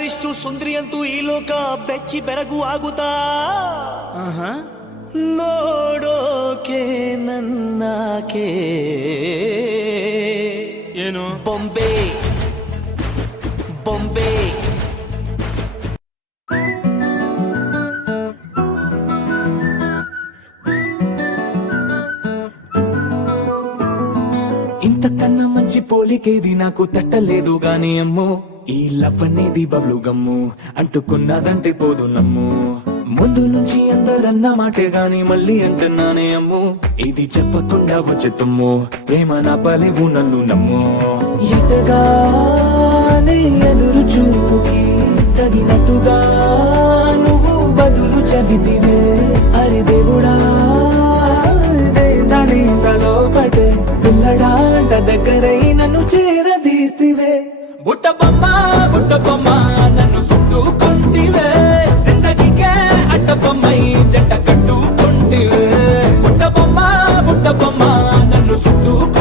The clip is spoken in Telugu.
ಬರಿಷ್ಠು ಸುಂದ್ರಿ ಅಂತೂ ಈ ಲೋಕ ಬೆಚ್ಚಿ ಬೆರಗು ಆಗುತ್ತಾ ನೋಡೋಕೆ ನನ್ನಾಕೆ ಏನು ಬೊಂಬೆ ಬೊಂಬೆ ఇంతకన్నా మంచి పోలికేది నాకు తట్టలేదు గాని అమ్మో ఈ లవ్ అనేది బబ్లు గమ్ము అంటుకున్నదంటే పోదు నమ్ము ముందు నుంచి అందరన్న మాటే గాని మళ్ళీ అంటున్నానే అమ్ము ఇది చెప్పకుండా వచ్చే తుమ్ము ప్రేమ నా పలేవు నన్ను నమ్ము ఎటగానే ఎదురు చూకి తగినట్టుగా నువ్వు బదులు చెబితివే అరే దేవుడా దాని లోపటే పిల్లడాంట దగ్గరై నన్ను చేరదీస్తివే బుట్ట బొమ్మ నన్ను చుట్టుకుంటివే జిందగీకే అడ్డ బొమ్మై జంట కట్టుకుంటివే బుట్ట బొమ్మ నన్ను చుట్టుకుంటివే